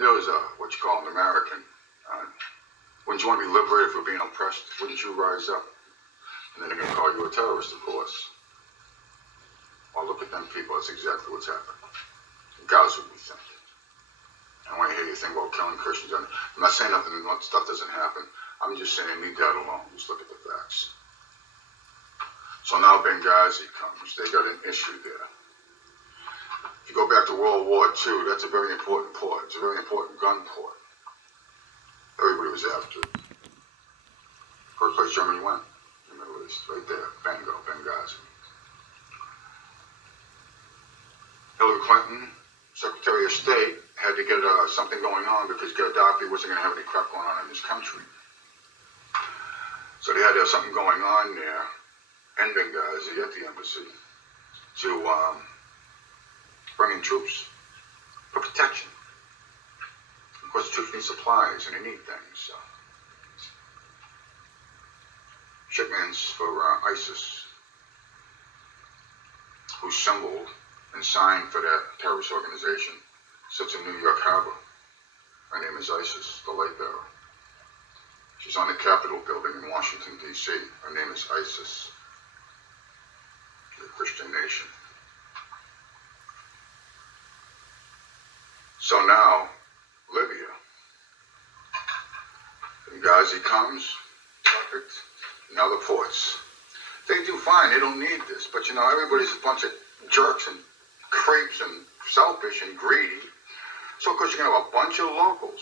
There was what you call an American. Wouldn't you want to be liberated for being oppressed? Wouldn't you rise up? And then they're going to call you a terrorist, of course. Well, look at them people. That's exactly what's happening. Regardless of what we think. And when I hear you think about killing Christians, I'm not saying nothing, stuff doesn't happen. I'm just saying leave that alone. Just look at the facts. So now Benghazi comes. They got an issue there. If you go back to World War II, that's a very important port. It's a very important gun port. Everybody was after it. First place Germany went in the Middle East, right there. Benghazi. Hillary Clinton, Secretary of State, had to get something going on because Gaddafi wasn't going to have any crap going on in this country. So they had to have something going on there in Benghazi at the embassy to bring in troops for protection. Of course, troops need supplies and they need things. So. Shipments for ISIS, who symboled and signed for that terrorist organization, sits in New York Harbor. Her name is ISIS, the light bearer. She's on the Capitol building in Washington, D.C. Her name is ISIS, the Christian nation. So now, Libya. Benghazi comes, perfect. Now the ports. They do fine, they don't need this. But you know, everybody's a bunch of jerks and creeps and selfish and greedy. So of course you're going to have a bunch of locals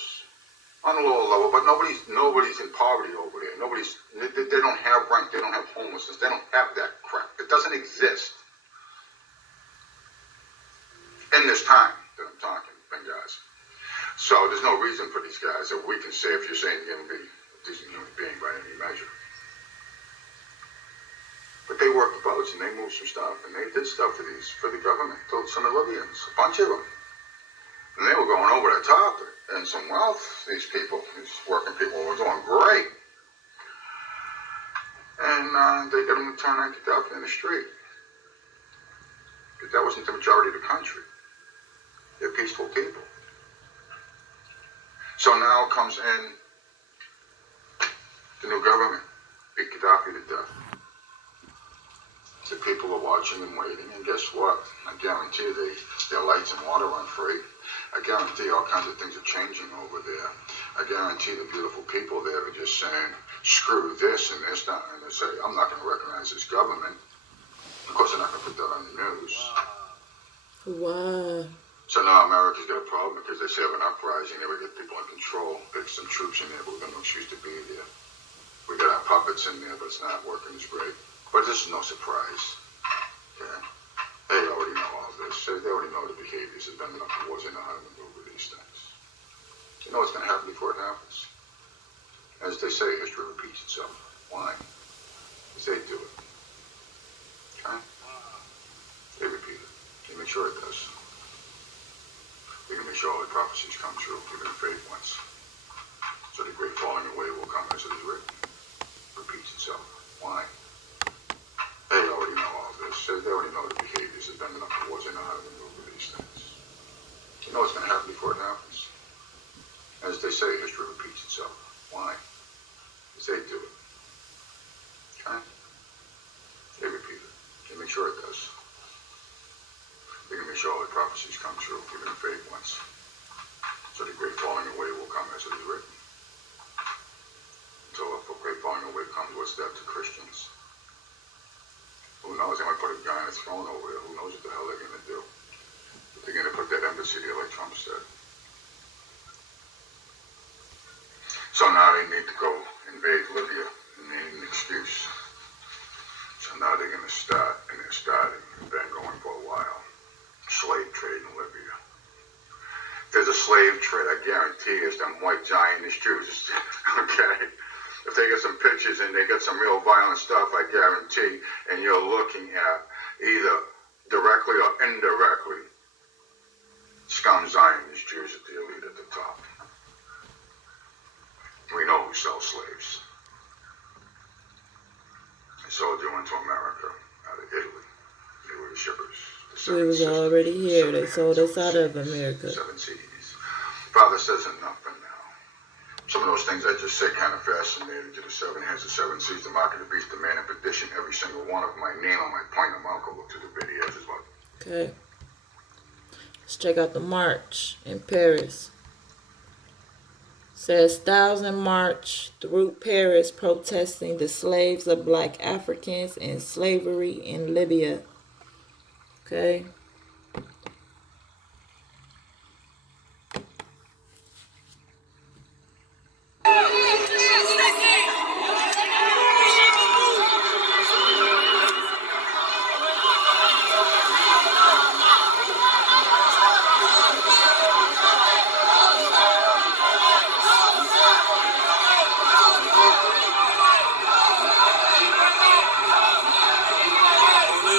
on a lower level, but nobody's in poverty over there. They don't have rent, they don't have homelessness, they don't have that crap. It doesn't exist. In this time that I'm talking, Benghazi. So there's no reason for these guys that we can say if you're saying you're going to be a decent human being by any measure. But they worked the boats and they moved some stuff and they did stuff for the government, some of the Libyans, a bunch of them. And they were going over the top and some wealth, these people, these working people were doing great. And they got them to turn on Gaddafi in the street. Because that wasn't the majority of the country. They're peaceful people. So now comes in the new government, beat Gaddafi to death. The people are watching and waiting, and guess what? I guarantee their lights and water run free. I guarantee all kinds of things are changing over there. I guarantee the beautiful people there are just saying, screw this and this, that, and they say, I'm not going to recognize this government. Of course, they're not going to put that on the news. Wow. So now America's got a problem because they say of an uprising, they would get people in control, get some troops in there, but we've got no excuse to be there. We got our puppets in there, but it's not working as great. But this is no surprise. Okay? They already know all this. They already know the behaviors. There's been enough wars. They know how to maneuver these things. You know what's going to happen before it happens. As they say, history repeats itself. Why? Because they do it. Okay? They repeat it. They make sure it does. They can make sure all the prophecies come true. Even if fade once. So the great falling away will come as it is written. Repeats itself. Why? They already know all this. They already know the behaviors. There's been enough wars. They know how to maneuver these things. You know what's going to happen before it happens. As they say, history repeats itself. Why? Because they do it. Okay? They repeat it. They make sure it does. They can make sure all the prophecies come true, even if fade once. So the great falling away will come as it is written. So if a great falling away comes, what's that to Christians? Who knows? They might put a guy on a throne over there. Who knows what the hell they're going to do? But they're going to put that embassy there like Trump said. So now they need to go invade Libya and they need an excuse. So now they're going to start, and they're starting. It's been going for a while. Slave trade in Libya. There's a slave trade, I guarantee you, it's them white Zionist Jews. Okay? If they get some pictures and they get some real violent stuff, I guarantee, and you're looking at either directly or indirectly, scum Zionist Jews at the elite at the top. We know who sells slaves. They sold you into America out of Italy. They were the shippers. We was already here. They sold us out of America. 7 cities. Father says enough for now. Some of those things I just said kind of fascinated you. The 7 heads, the 7 seas, the mark of the beast, the man in perdition, every single one of my name on my point of mouth. Go look to the videos as well. Okay. Let's check out the march in Paris. Says thousands march through Paris protesting the slaves of black Africans in slavery in Libya. Okay.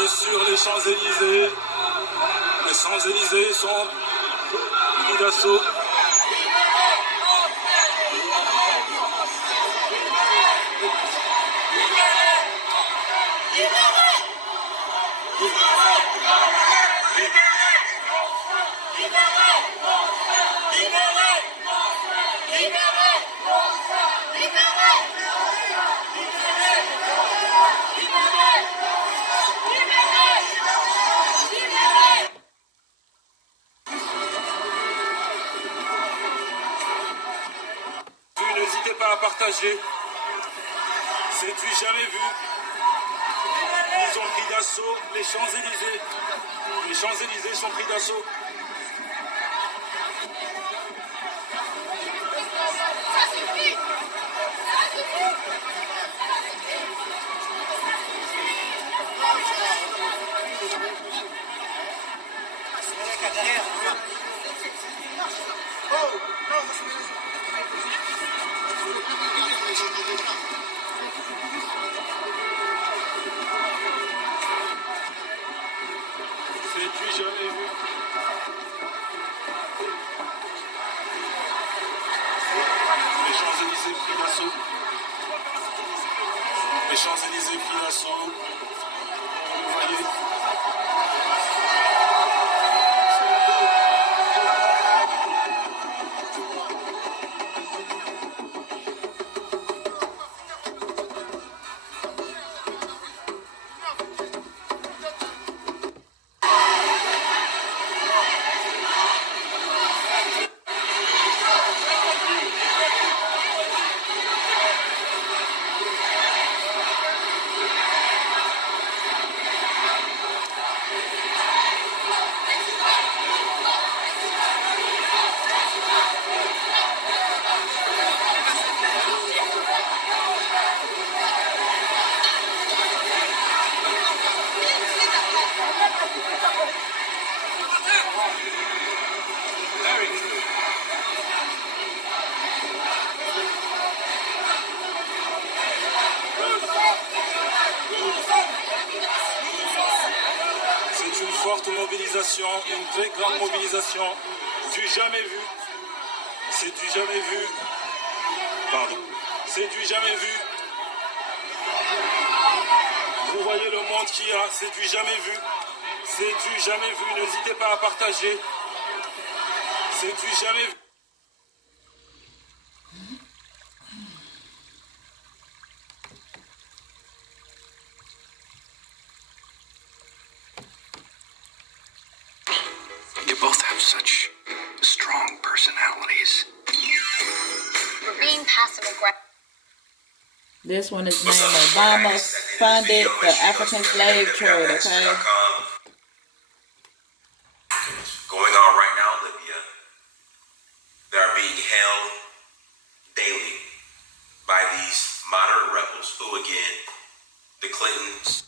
Sur les Champs-Élysées. Les Champs-Élysées sont pris d'assaut. N'hésitez pas à partager. C'est du jamais vu. Ils ont pris d'assaut les Champs-Élysées. Les Champs-Élysées sont pris d'assaut. Les Champs-Élysées pris d'assaut. Vous voyez. C'est une forte mobilisation, une très grande mobilisation, du jamais vu. C'est du jamais vu. Pardon. C'est du jamais vu. Vous voyez le monde qu'il y a, c'est du jamais vu. C'est du jamais vu. N'hésitez pas à partager. C'est du jamais vu. You both have such strong personalities. We're being passive aggressive. This one is named Obama funded the African slave trade, okay? Going on right now in Libya, they are being held daily by these moderate rebels who, again, the Clintons,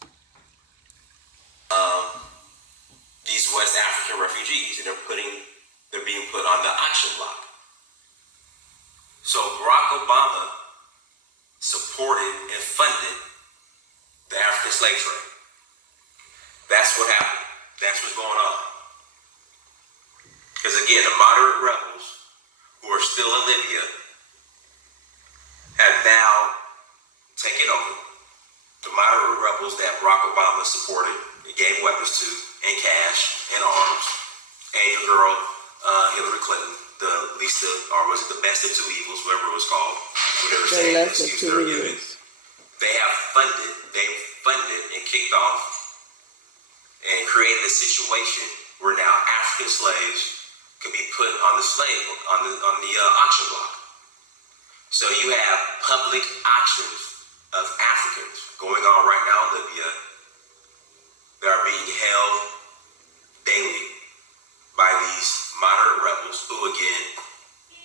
these West African refugees, and they're being put on the auction block. So Barack Obama supported and funded the African slave trade. That's what happened. That's what's going on. Because again, the moderate rebels who are still in Libya have now taken over. The moderate rebels that Barack Obama supported and gave weapons to, and cash, and arms, and your girl Hillary Clinton, the least least of, or was it the best of two evils, whoever it was called, whatever The saying lesser excuse two they're giving, evils. they funded and kicked off and created a situation where now African slaves could be put on the auction block. So you have public auctions of Africans going on right now in Libya. They are being held daily by these moderate rebels who, again,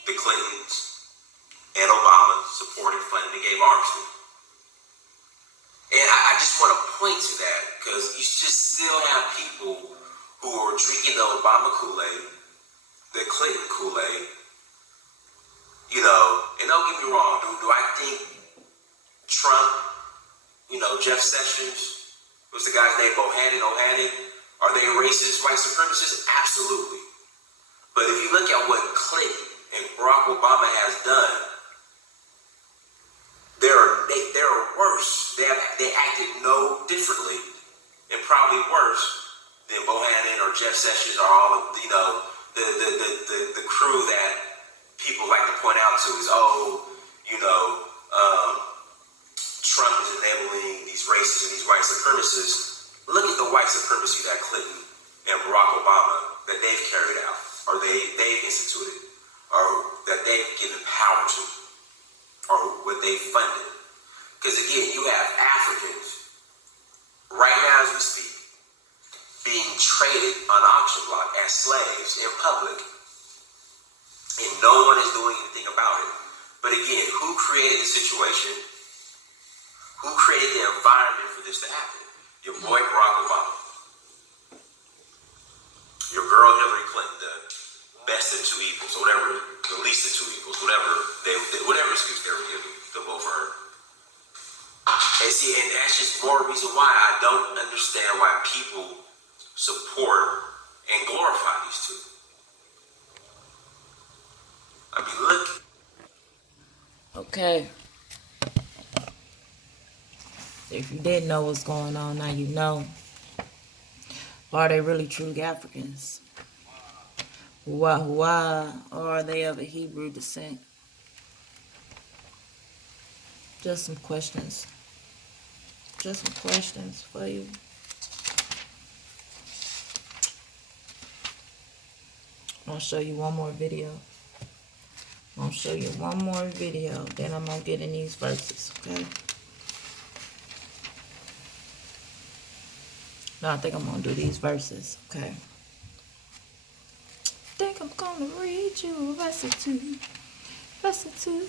the Clintons and Obama supported, funded, and gave arms to. And I just want to point to that because you just still have people who are drinking the Obama Kool-Aid, the Clinton Kool-Aid, you know, and don't get me wrong, do I think Trump, you know, Jeff Sessions, what's the guy's name, O'Hannon, are they racist, white supremacists? Absolutely. But if you look at what Clinton and Barack Obama has done, they're worse. They acted no differently and probably worse than Bohannon or Jeff Sessions or all of, you know, the crew that people like to point out to is, you know, Trump is enabling these racists and these white supremacists. Look at the white supremacy that Clinton and Barack Obama, that they've carried out, or they've instituted, or that they've given power to, or what they've funded. Because again, you have Africans, right now as we speak, being traded on auction block as slaves in public, and no one is doing anything about it. But again, who created the situation? Who created the environment for this to happen? Your boy Barack Obama. Your girl Hillary Clinton, the best of two evils, or whatever, the least of two evils, whatever excuse they were giving to vote for her. And see, and that's just more reason why I don't understand why people support and glorify these two. I mean, look. Okay. If you didn't know what's going on, now you know. Are they really true Africans? Why are they of a Hebrew descent? Just some questions. Just some questions for you. I'm going to show you one more video. Then I'm going to get in these verses, okay? No, I think I'm going to do these verses, okay? I think I'm going to read you a verse or two. Verse or two.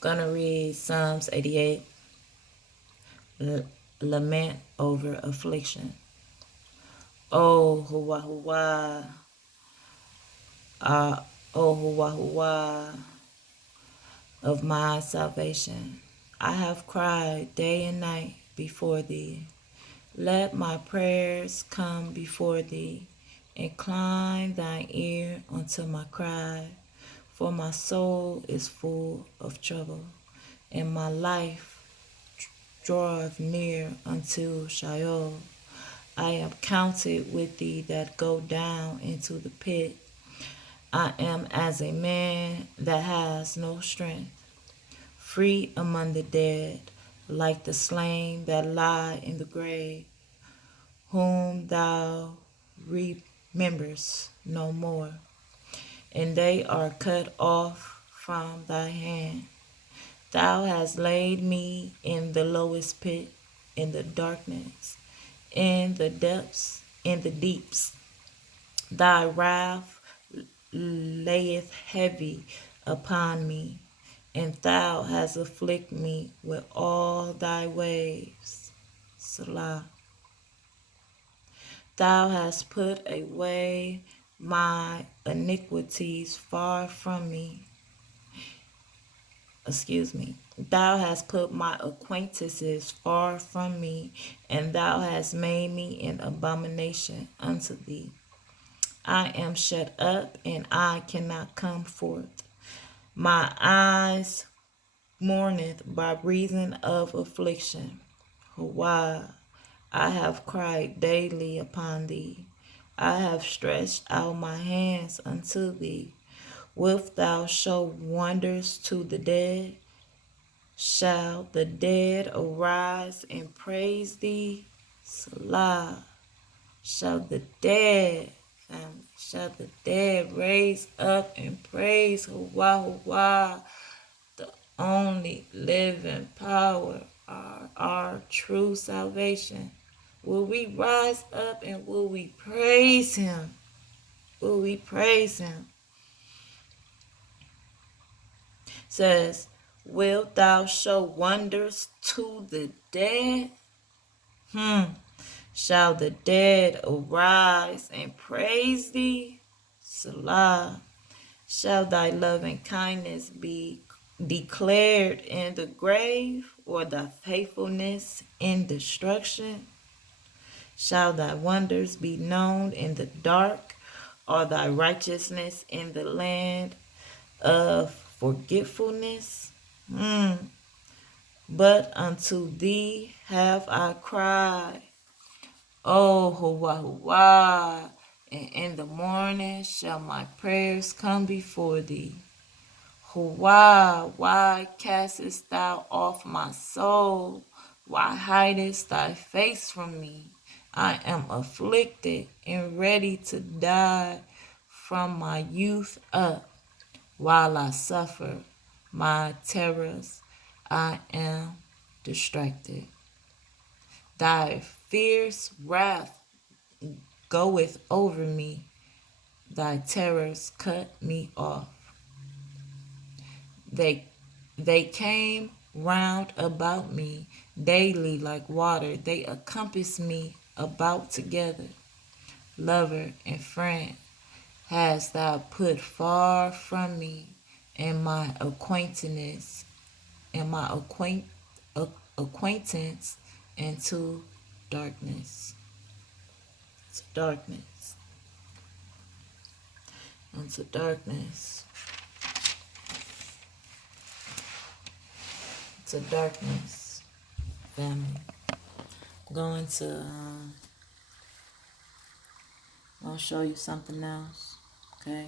Gonna read Psalms 88. Lament over affliction. Oh, hua, hua of my salvation. I have cried day and night before thee. Let my prayers come before thee. Incline thine ear unto my cry. For my soul is full of trouble, and my life draweth near unto Sheol. I am counted with thee that go down into the pit. I am as a man that has no strength, free among the dead, like the slain that lie in the grave, whom thou rememberest no more, and they are cut off from thy hand. Thou hast laid me in the lowest pit, in the darkness, in the depths, in the deeps. Thy wrath layeth heavy upon me, and thou hast afflicted me with all thy waves. Salah. Thou hast put away my iniquities far from me. Thou hast put my acquaintances far from me, and thou hast made me an abomination unto thee. I am shut up and I cannot come forth. My eyes mourneth by reason of affliction. Why? I have cried daily upon thee. I have stretched out my hands unto thee. Wilt thou show wonders to the dead? Shall the dead arise and praise thee? Salah. Shall the dead, family, shall the dead raise up and praise Huwah, the only living power, our true salvation? Will we rise up and will we praise him? Will we praise him? Says, wilt thou show wonders to the dead? Shall the dead arise and praise thee? Salah. Shall thy loving kindness be declared in the grave, or thy faithfulness in destruction? Shall thy wonders be known in the dark, or thy righteousness in the land of forgetfulness? But unto thee have I cried, O Huwah, and in the morning shall my prayers come before thee. Why castest thou off my soul? Why hidest thy face from me? I am afflicted and ready to die from my youth up. While I suffer my terrors, I am distracted. Thy fierce wrath goeth over me. Thy terrors cut me off. They came round about me daily like water. They encompassed me about together. Lover and friend hast thou put far from me, and my acquaintance into darkness. To darkness. Into darkness. To darkness, family. Going to I'll show you something else. Okay,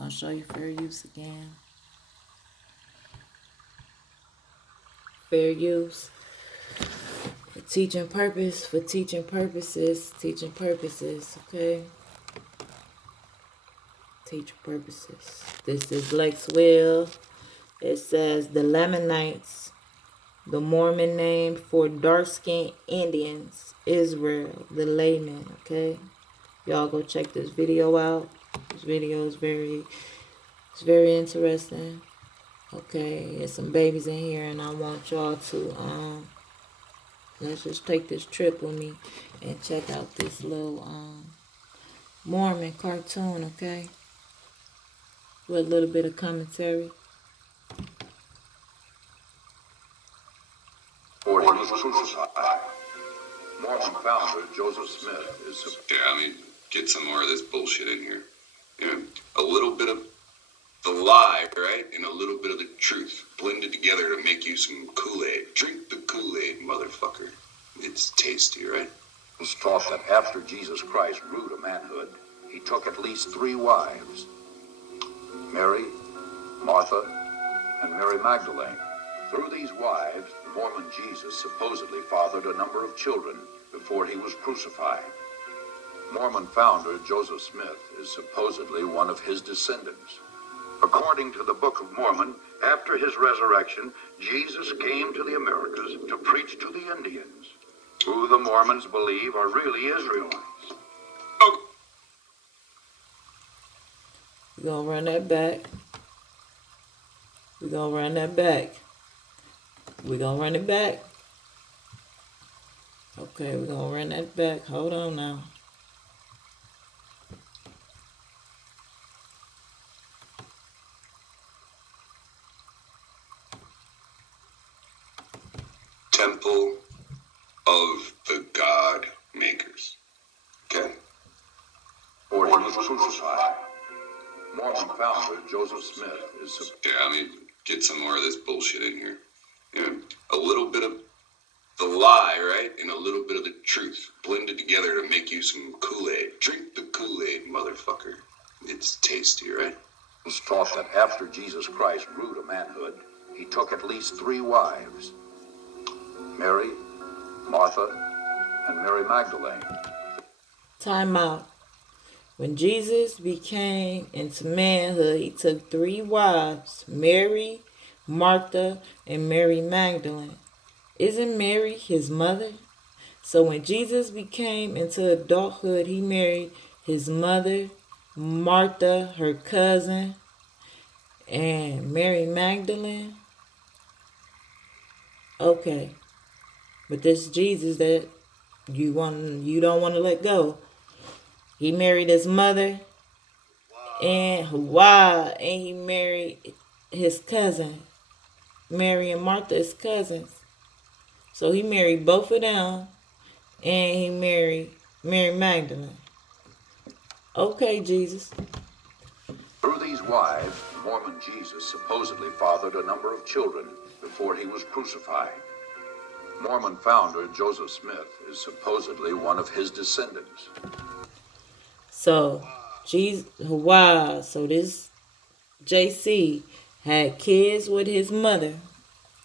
I'll show you fair use again. Fair use for teaching purpose, for teaching purposes, okay? Teaching purposes. This is Lex Will. It says the Lamanites, the Mormon name for dark-skinned Indians, Israel, the layman, okay? Y'all go check this video out. This video is very interesting. Okay, there's some babies in here, and I want y'all to let's just take this trip with me and check out this little Mormon cartoon, okay? With a little bit of commentary. Or he was crucified. Mormon founder Joseph Smith is... Get some more of this bullshit in here. A little bit of the lie, right? And a little bit of the truth blended together to make you some Kool-Aid. Drink the Kool-Aid, motherfucker. It's tasty, right? It was taught that after Jesus Christ grew to manhood, he took at least 3 wives: Mary, Martha, and Mary Magdalene. Through these wives, the Mormon Jesus supposedly fathered a number of children before he was crucified. Mormon founder Joseph Smith is supposedly one of his descendants. According to the Book of Mormon, after his resurrection, Jesus came to the Americas to preach to the Indians, who the Mormons believe are really Israelites. We're going to run that back. We're going to run that back. We're going to run it back. Okay, we're going to run that back. Hold on now. Temple of the God Makers. Okay? Or he was crucified. Mormon founder Joseph Smith is... Yeah, I mean, get some more of this bullshit in here. A little bit of the lie, right? And a little bit of the truth blended together to make you some Kool-Aid. Drink the Kool-Aid, motherfucker. It's tasty, right? It was taught that after Jesus Christ grew to manhood, he took at least 3 wives: Mary, Martha, and Mary Magdalene. Time out. When Jesus became into manhood, he took 3 wives: Mary, Martha, and Mary Magdalene. Isn't Mary his mother? So when Jesus became into adulthood, he married his mother, Martha, her cousin, and Mary Magdalene. Okay, but this Jesus that you don't want to let go. He married his mother and he married his cousin, Mary and Martha, his cousins. So he married both of them, and he married Mary Magdalene. Okay, Jesus. Through these wives, Mormon Jesus supposedly fathered a number of children before he was crucified. Mormon founder Joseph Smith is supposedly one of his descendants. So, Jesus, wow. So this JC had kids with his mother,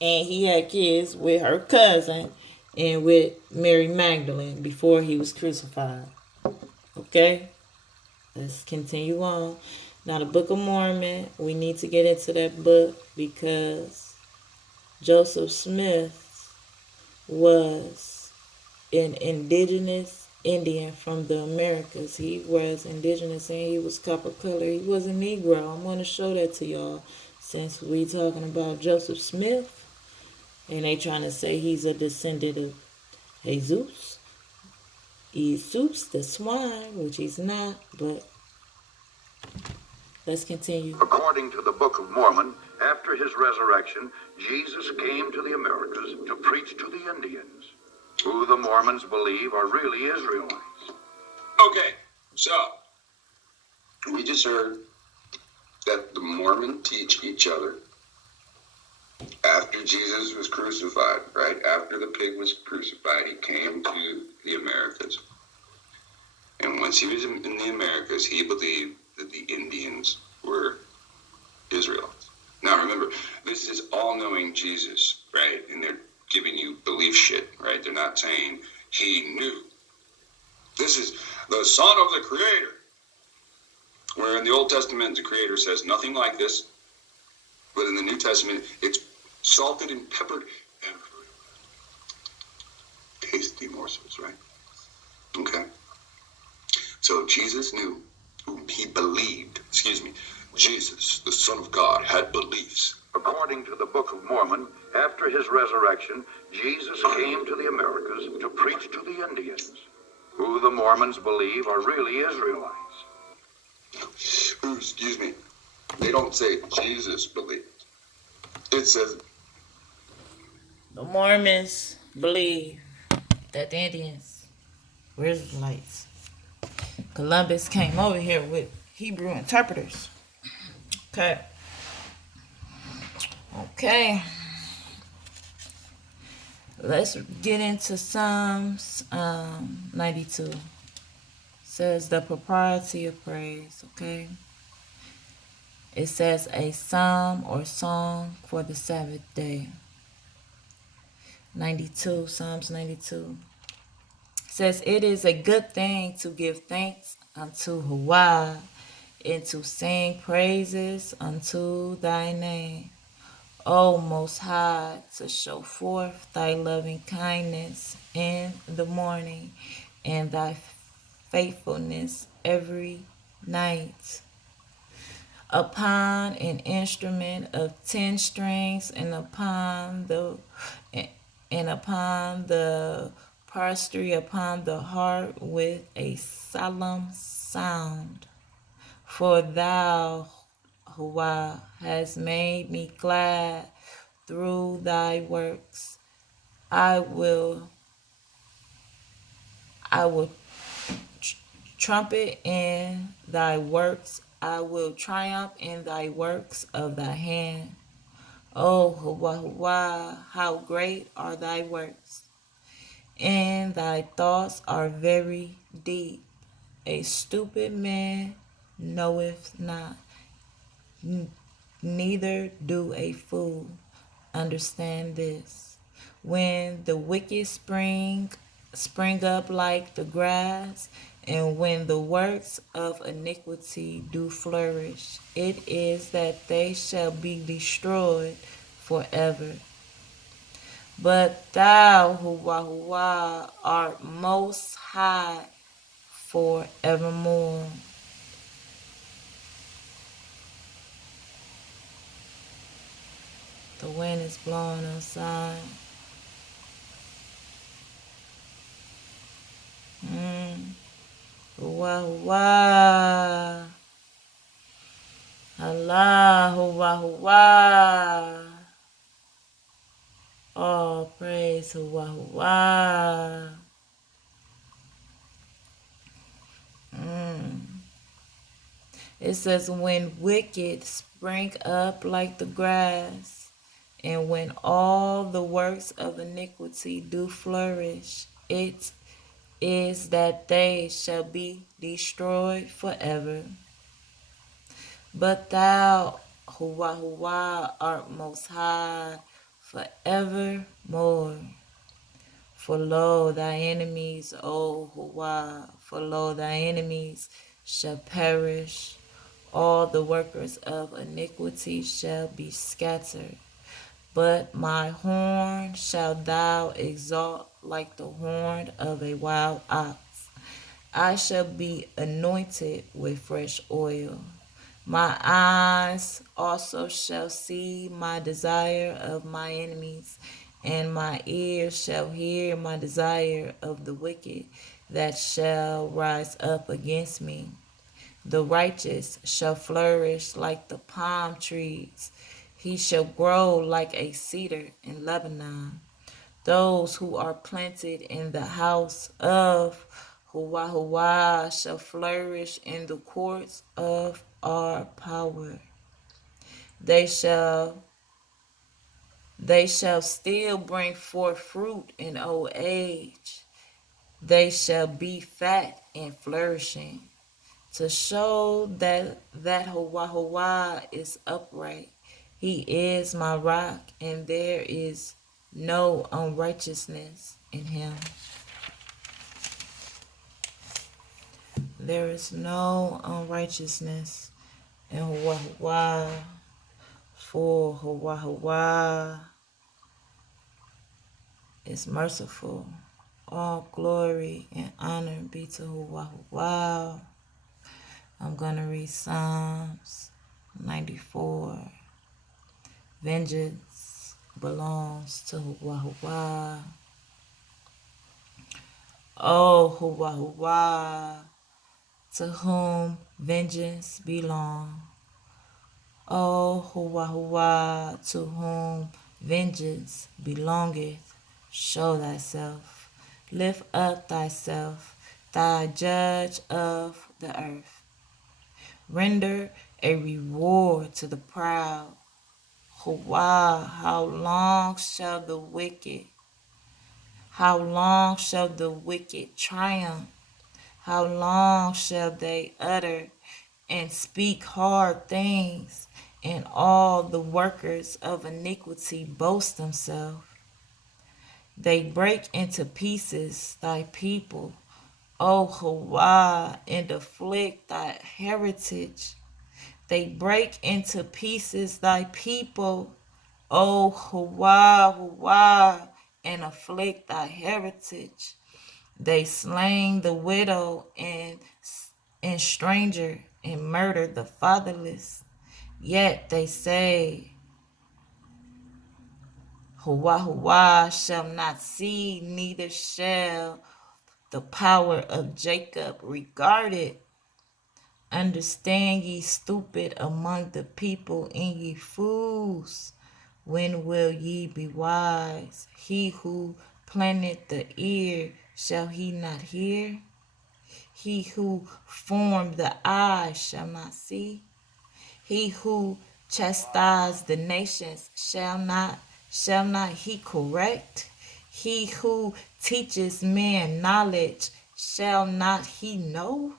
and he had kids with her cousin and with Mary Magdalene before he was crucified. Okay? Let's continue on. Now, the Book of Mormon, we need to get into that book because Joseph Smith was an indigenous Indian from the Americas. He was indigenous and he was copper color. He was a Negro. I'm going to show that to y'all since we talking about Joseph Smith and they trying to say he's a descendant of Jesus, the swine, which he's not, but let's continue. According to the Book of Mormon, after his resurrection, Jesus came to the Americas to preach to the Indians, who the Mormons believe are really Israelites. Okay, so we just heard that the Mormons teach each other after Jesus was crucified, right? After the pig was crucified, he came to the Americas. And once he was in the Americas, he believed that the Indians were Israelites. Now remember, this is all-knowing Jesus, right? And they're giving you belief shit, right? They're not saying he knew. This is the Son of the Creator. Where in the Old Testament, the Creator says nothing like this. But in the New Testament, it's salted and peppered everywhere. Tasty morsels, right? Okay. So Jesus knew whom he believed. Jesus, the Son of God, had beliefs. According to the Book of Mormon, after his resurrection, Jesus came to the Americas to preach to the Indians, who the Mormons believe are really Israelites. Excuse me. They don't say Jesus believed. It says The Mormons believe that the Indians were Israelites. Columbus came over here with Hebrew interpreters. Okay. Let's get into Psalms 92. It says the propriety of praise. Okay. It says a psalm or song for the Sabbath day. 92, Psalms 92. It says, it is a good thing to give thanks unto Yahweh and to sing praises unto thy name, O Most High, to show forth thy loving kindness in the morning and thy faithfulness every night. Upon an instrument of 10 strings and upon the psaltery upon the harp with a solemn sound. For thou, Yahweh, hast made me glad through thy works. I will trumpet in thy works. I will triumph in thy works of thy hand. O Hua Hua, how great are thy works, and thy thoughts are very deep. A stupid man knoweth not, neither do a fool understand this. When the wicked spring up like the grass, and when the works of iniquity do flourish, it is that they shall be destroyed forever. But thou, Hua Hua, art most high forevermore. The wind is blowing outside. Hua Hua. Allah, Hua Hua. All praise Hua Hua. It says, when wicked spring up like the grass, and when all the works of iniquity do flourish, it is that they shall be destroyed forever. But thou, Hua Hua, art most high forevermore. For lo, thy enemies, O Hua, for lo, thy enemies shall perish. All the workers of iniquity shall be scattered. But my horn shalt thou exalt like the horn of a wild ox. I shall be anointed with fresh oil. My eyes also shall see my desire of my enemies, and my ears shall hear my desire of the wicked that shall rise up against me. The righteous shall flourish like the palm trees. He shall grow like a cedar in Lebanon. Those who are planted in the house of Hua Hua shall flourish in the courts of our power. They shall still bring forth fruit in old age. They shall be fat and flourishing, to show that Hua Hua is upright. He is my rock, and there is no unrighteousness in him. There is no unrighteousness in Hua Hua, for Hua Hua is merciful. All glory and honor be to Hua Hua. I'm going to read Psalms 94. Vengeance belongs to Hua Hua. Oh, Hua Hua, to whom vengeance belongs. O Hua Hua, to whom vengeance belongeth, show thyself. Lift up thyself, thy judge of the earth. Render a reward to the proud. Hua, how long shall the wicked triumph? How long shall they utter and speak hard things, and all the workers of iniquity boast themselves? They break into pieces thy people, O Hua, and afflict thy heritage. They break into pieces thy people, O Hua, Hua, and afflict thy heritage. They slain the widow and stranger, and murder the fatherless. Yet they say, Hua Hua shall not see, neither shall the power of Jacob regard it. Understand, ye stupid among the people, and ye fools. When will ye be wise? He who planted the ear, shall he not hear? He who formed the eye shall not see. He who chastised the nations shall not he correct? He who teaches men knowledge shall not he know?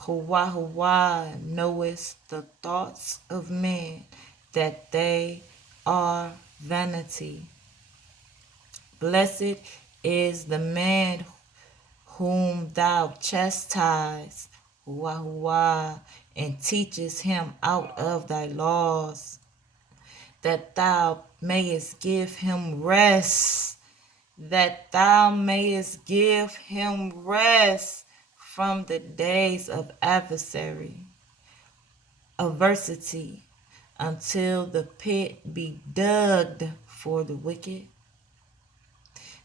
Huwa knoweth the thoughts of men, that they are vanity. Blessed is the man whom thou chastise, and teachest him out of thy laws, that thou mayest give him rest, from the days of adversity, until the pit be dug for the wicked,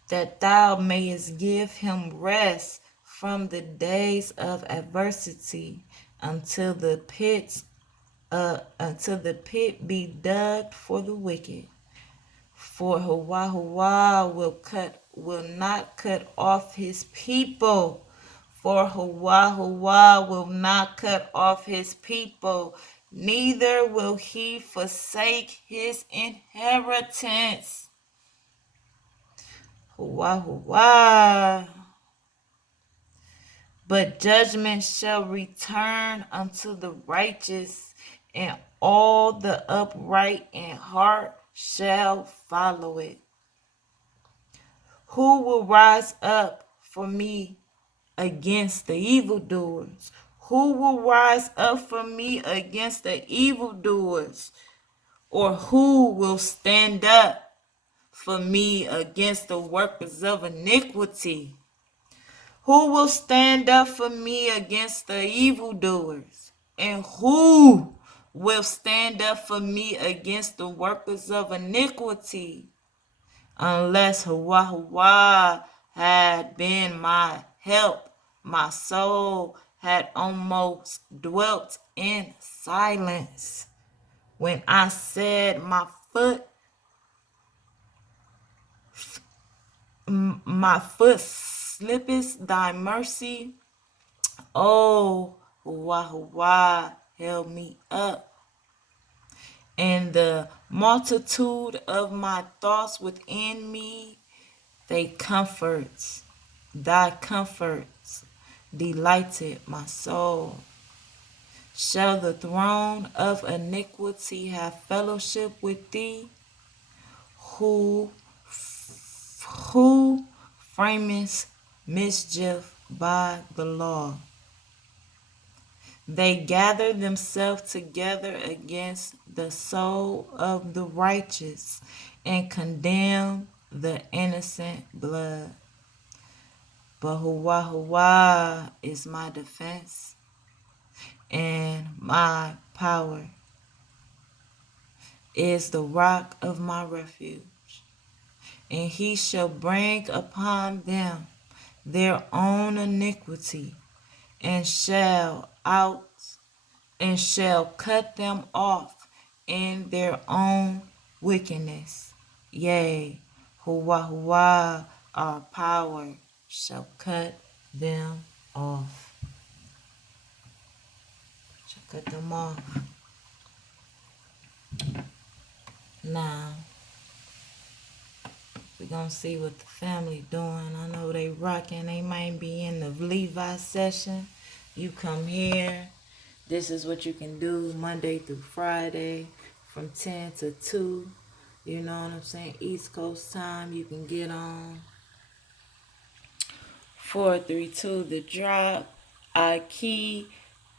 that thou mayest give him rest from the days of adversity, until the pit be dug for the wicked. For Huwa will not cut off his people. For Huwa will not cut off his people, neither will he forsake his inheritance. Huwa. But judgment shall return unto the righteous, and all the upright in heart shall follow it. Who will rise up for me against the evildoers? Who will rise up for me against the evildoers? Or who will stand up for me against the workers of iniquity? Who will stand up for me against the evildoers? And who will stand up for me against the workers of iniquity? Unless Huwa had been my help, my soul had almost dwelt in silence. When I said, my foot slippeth thy mercy, oh, Huwa held me up. And the multitude of my thoughts within me, thy comforts delighted my soul. Shall the throne of iniquity have fellowship with thee? Who framest mischief by the law? They gather themselves together against the soul of the righteous, and condemn the innocent blood. But Huwa is my defense and my power, is the rock of my refuge. And he shall bring upon them their own iniquity, and shall cut them off in their own wickedness. Yea, Huwa, our power, shall cut them off. Now, we're going to see what the family doing. I know they rocking. They might be in the Levi session. You come here. This is what you can do Monday through Friday from 10 to 2. You know what I'm saying? East Coast time. You can get on 432 The Drop. Aki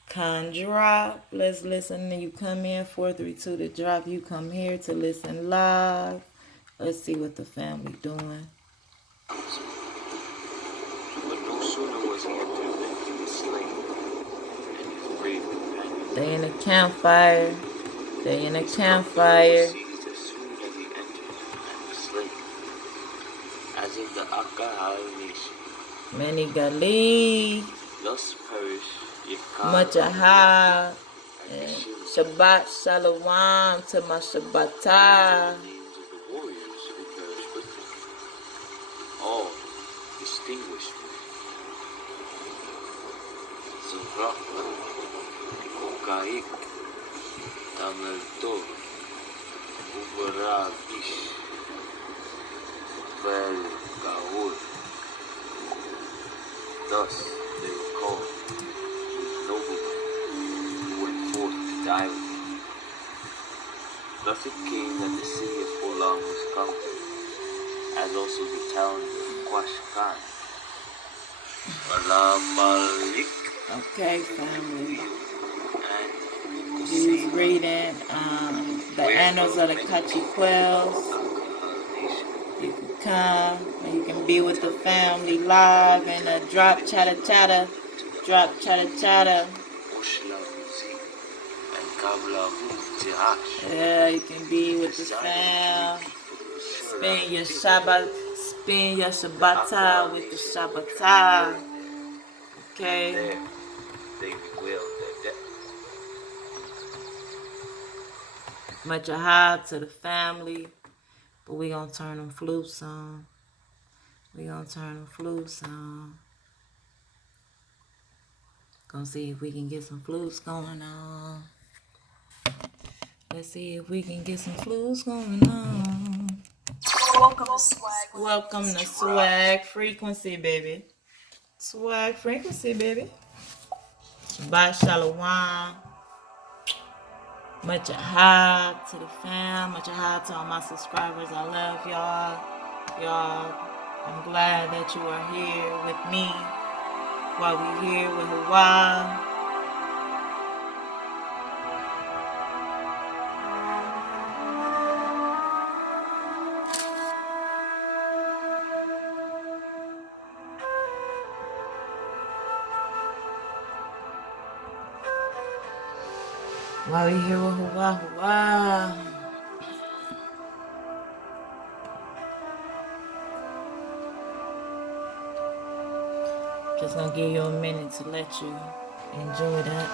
Con Drop. Let's listen. You come in 432 The Drop. You come here to listen live. Let's see what the family doing. But no sooner was he entered than he was slain, and his brave companions. They in a campfire. They in a campfire. Seized as soon as he entered and was slain, as in the Akahal nation. Many Gali. Thus perished Yekal, Majaha. ShaBat ShaLaWam to my ShaBaTa. names of the warriors who perished with him, all distinguished men. Zurahman, Okaik, Tamelto, Uberagish, Vel Gaul. Thus they were called noblemen who went forth to die with him. Thus it came that the city of Olam was conquered, as also the town of Quash Khan. Malik. Okay, family. And He's reading the Annals of the Kachi Quells. You can come and you can be with the family live and drop chatter chatter. Drop chatter chatter. Yeah, you can be with the fam. Spend your ShaBaTa with the ShaBaTa. Okay. They bewailed their death. Much ado to the family. But we gonna turn them flutes on. Gonna see if we can get some flutes going on. Let's see if we can get some flutes going on. Welcome to Swag Frequency, baby. Swag Frequency, baby. ShaBat ShaLaWam. Much ado to the fam. Much ado to all my subscribers. I love y'all. I'm glad that you are here with me while we here with Hawaii. While we here with Hawaii. Just gonna give you a minute to let you enjoy that.